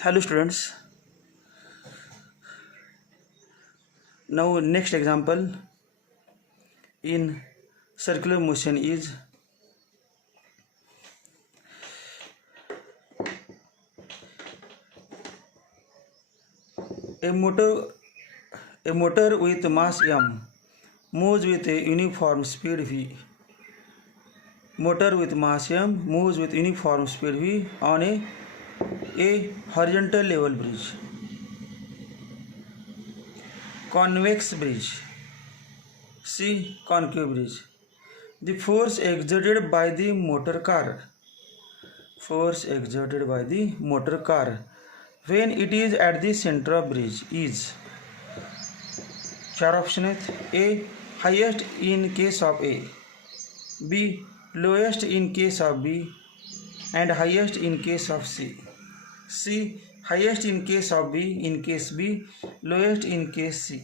Hello students. Now next example in circular motion is a motor with mass m moves with a uniform speed v. Motor with mass m moves with uniform speed v on a horizontal level bridge. Convex bridge. C. Concave bridge. The force exerted by the motor car. Force exerted by the motor car when it is at the center of bridge is चार option है. A. Highest in case of A. B. Lowest in case of B and highest in case of C. C. Highest in case of B in case B, lowest in case C,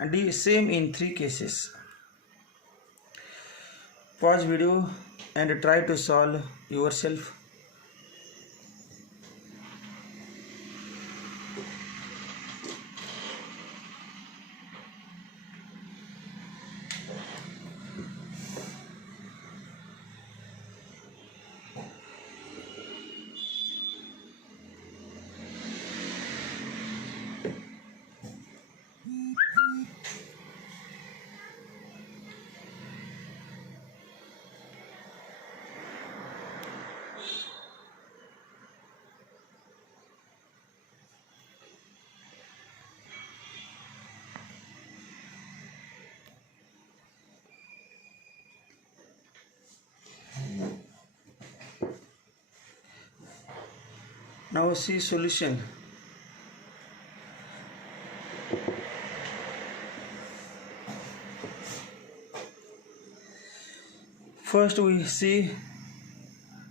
and D. Same in three cases. Pause video and try to solve yourself. Now see solution. First we see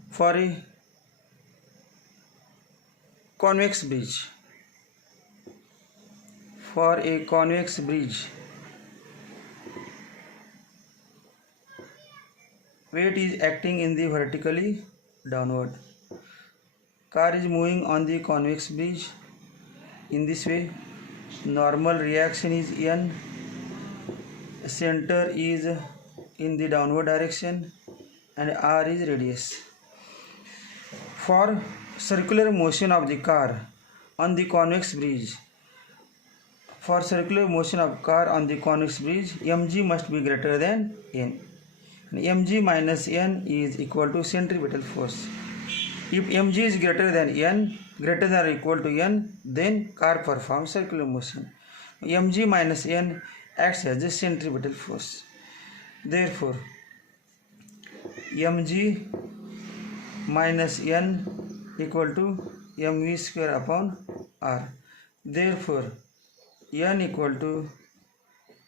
for a convex bridge. For a convex bridge, weight is acting in the vertically downward. Car is moving on the convex bridge in this way. Normal reaction is N. Center is in the downward direction and R is radius. For circular motion of the car on the convex bridge, mg must be greater than n. And mg minus n is equal to centripetal force. If mg is greater than n, greater than or equal to n, then car performs circular motion. Mg minus n acts as a centripetal force. Therefore, mg minus n equal to mv square upon r. Therefore, n equal to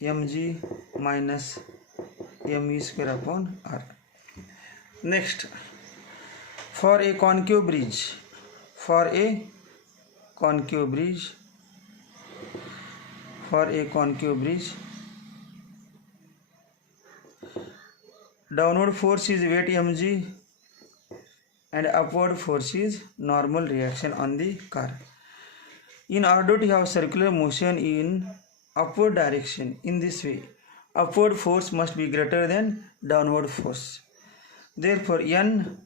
mg minus mv square upon r. Next, for a concave bridge, downward force is weight mg and upward force is normal reaction on the car. In order to have circular motion in upward direction in this way, upward force must be greater than downward force. Therefore, n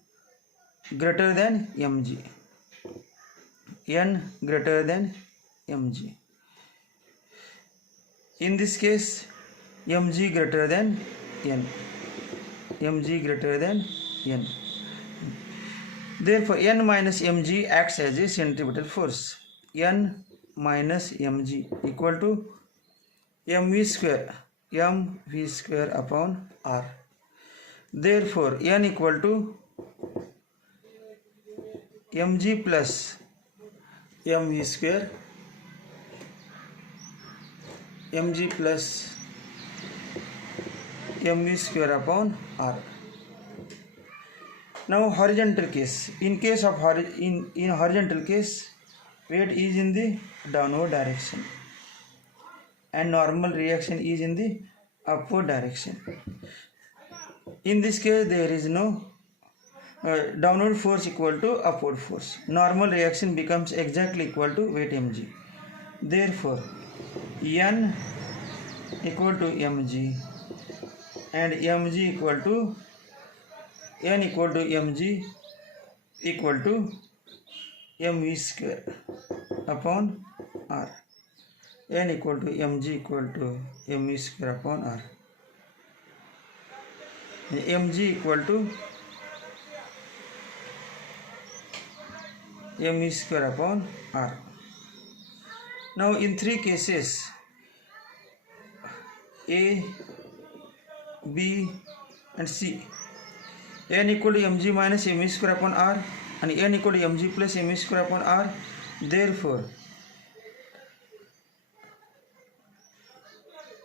greater than mg. In this case, mg greater than n. Therefore, n minus mg acts as a centripetal force. N minus mg equal to mv square upon r. Therefore, n equal to mg plus mv square upon r. Now horizontal case. In horizontal case, weight is in the downward direction and normal reaction is in the upward direction. In this case, there is no downward force equal to upward force. Normal reaction becomes exactly equal to weight mg. Therefore, N equal to mg and mg equal to N equal to mg equal to mv square upon r. N equal to mg equal to mv square upon r. And mg equal to mv square upon r. Now in three cases, A, B and C, N equal to mg minus mv square upon r and N equal to mg plus mv square upon r. Therefore,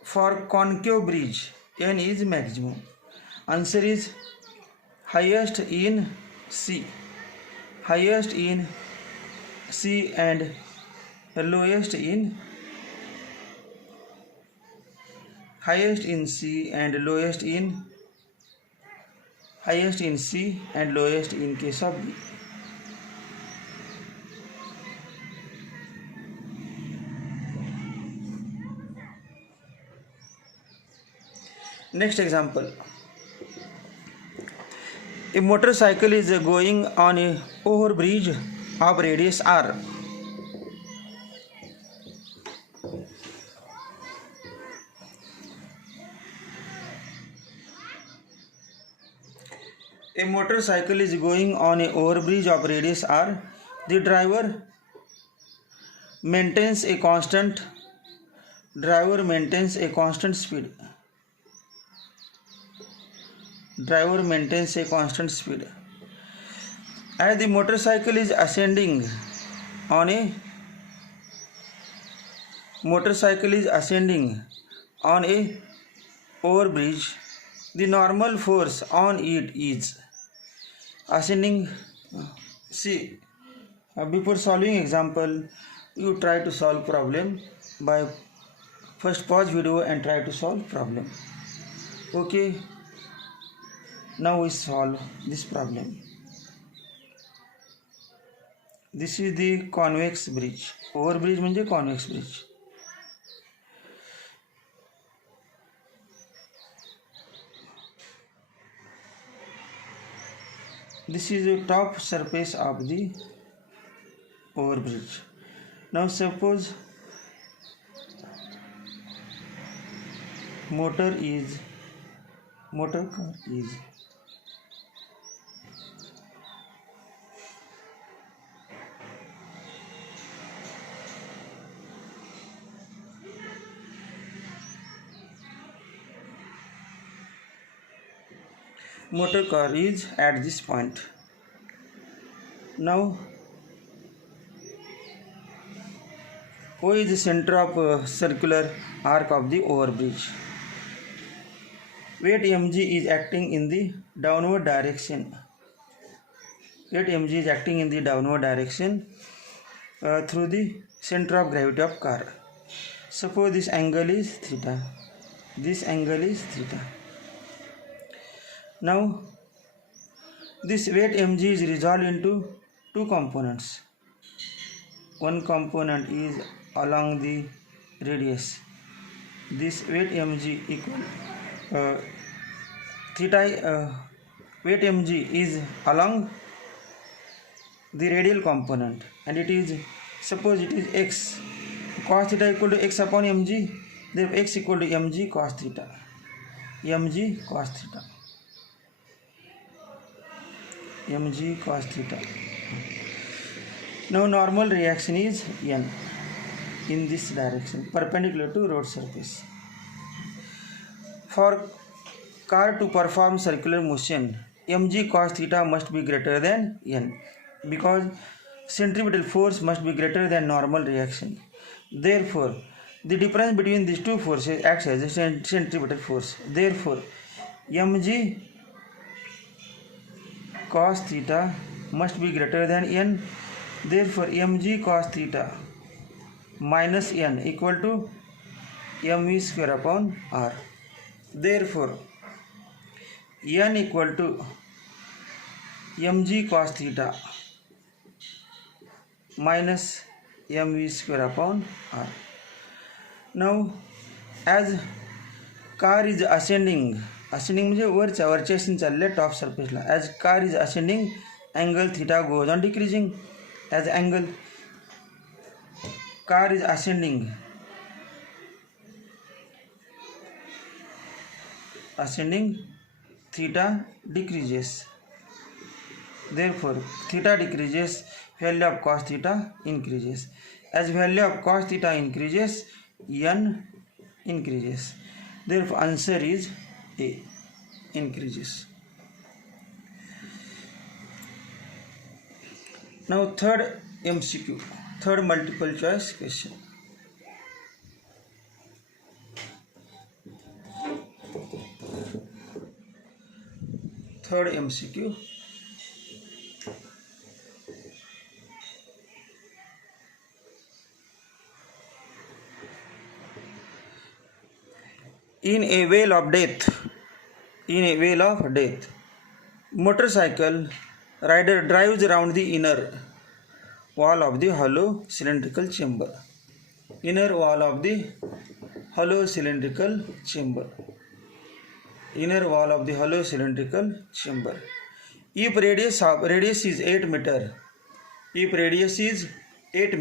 for concave bridge, N is maximum. Answer is highest in C, highest in C and lowest in C and lowest in C and lowest in case of B. Next example. A motorcycle is going on a overbridge of radius r. A motorcycle is going on a overbridge of radius r. The driver maintains a constant speed. Driver maintains a constant speed. As the motorcycle is ascending on a overbridge, the normal force on it is ascending. See, before solving example, you try to solve problem by first pause video and try to solve problem. Okay, now we solve this problem. This is the convex bridge. Overbridge म्हणजे convex bridge. This is the top surface of the overbridge. Now suppose motor car is at this point. Now O is the center of circular arc of the overbridge. Weight mg is acting in the downward direction. Through the center of gravity of car. Suppose this angle is theta. Now this weight mg is resolved into two components. One component is along the radius. This weight mg equal weight mg is along the radial component, and it is, suppose it is x. Cos theta equal to x upon mg. Therefore x equal to mg cos theta. Now normal reaction is n in this direction, perpendicular to road surface. For car to perform circular motion, mg cos theta must be greater than n, because centripetal force must be greater than normal reaction. Therefore, the difference between these two forces acts as a centripetal force. Therefore, mg cos theta must be greater than n. Therefore, mg cos theta minus n equal to mv square upon r. Therefore, n equal to mg cos theta minus mv square upon r. Now as car is ascending म्हणजे वरच्या चालले top सरफेसला. As car is ascending angle theta goes on decreasing. As angle car is ascending theta decreases. Therefore theta decreases, value of cos theta increases. As value of cos theta increases, n increases. Therefore answer is A, increases. Now third MCQ, third multiple choice question. Third MCQ. In a vale of death, motorcycle rider drives around the inner wall of the hollow cylindrical chamber. Inner wall of the hollow cylindrical chamber. Inner wall of the hollow cylindrical chamber. If radius is 8 meter, if radius is 8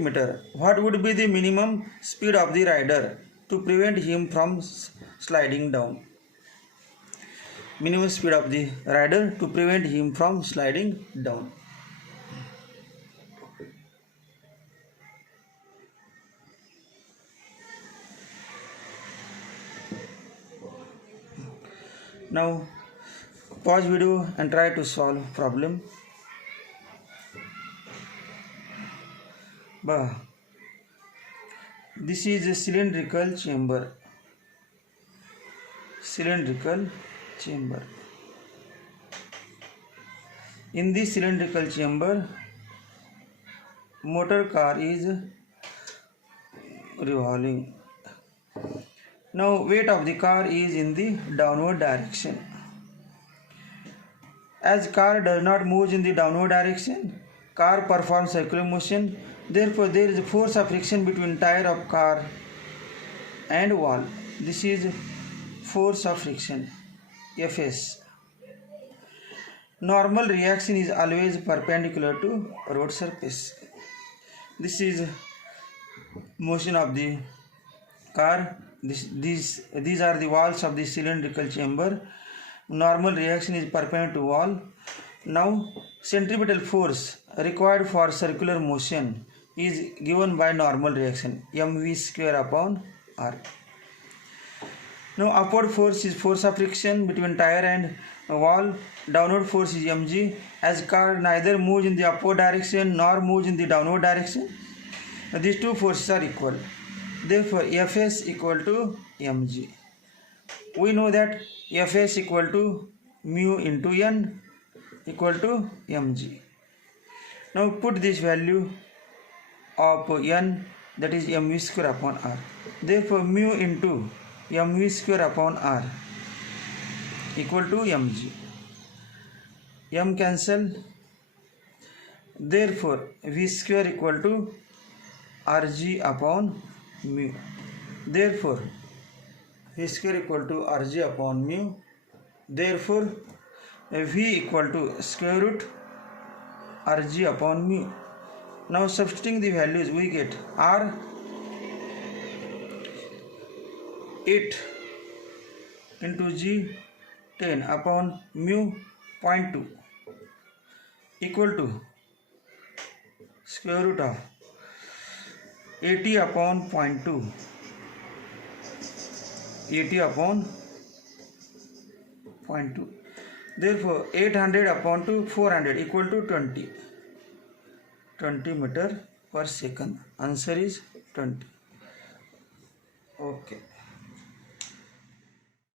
meter, what would be the minimum speed of the rider to prevent him from sliding down? Minimum speed of the rider to prevent him from sliding down. Now pause video and try to solve problem. This is a cylindrical chamber. In this cylindrical chamber, motor car is revolving. Now weight of the car is in the downward direction. As car does not move in the downward direction, car performs circular motion. Therefore there is a force of friction between tire of car and wall. This is force of friction, Fs. Normal reaction is always perpendicular to road surface. This is motion of the car. These are the walls of the cylindrical chamber. Normal reaction is perpendicular to wall. Now centripetal force required for circular motion is given by normal reaction, mv square upon r. Now upward force is force of friction between tire and wall. Downward force is mg. As car neither moves in the upward direction nor moves in the downward direction, these two forces are equal. Therefore Fs equal to mg. We know that Fs equal to mu into n equal to mg. Now put this value of n, that is mv square upon r. Therefore mu into mv square upon r equal to mg. M cancel. Therefore v square equal to rg upon mu. Therefore v square equal to rg upon mu. Therefore v equal to square root rg upon mu. Now substituting the values, we get r 8 into g 10 upon mu 0.2 equal to square root of 80 upon 0.2, 80 upon 0.2. Therefore 800 upon 2, 400 equal to 20 meter per second. Answer is 20. Okay.